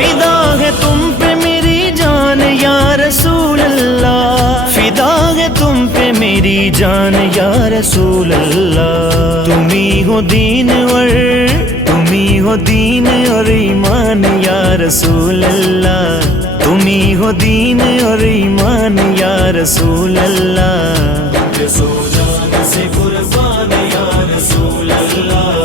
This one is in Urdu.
فدا ہے تم پہ میری جان یا رسول اللہ، فدا ہے تم پہ میری جان یا رسول اللہ، تمہیں ہو دین اور تمہیں ہو دین اور ایمان یا رسول اللہ، تمہیں ہو دین اور ایمان یا رسول اللہ، سو جان سے قربان یا رسول اللہ،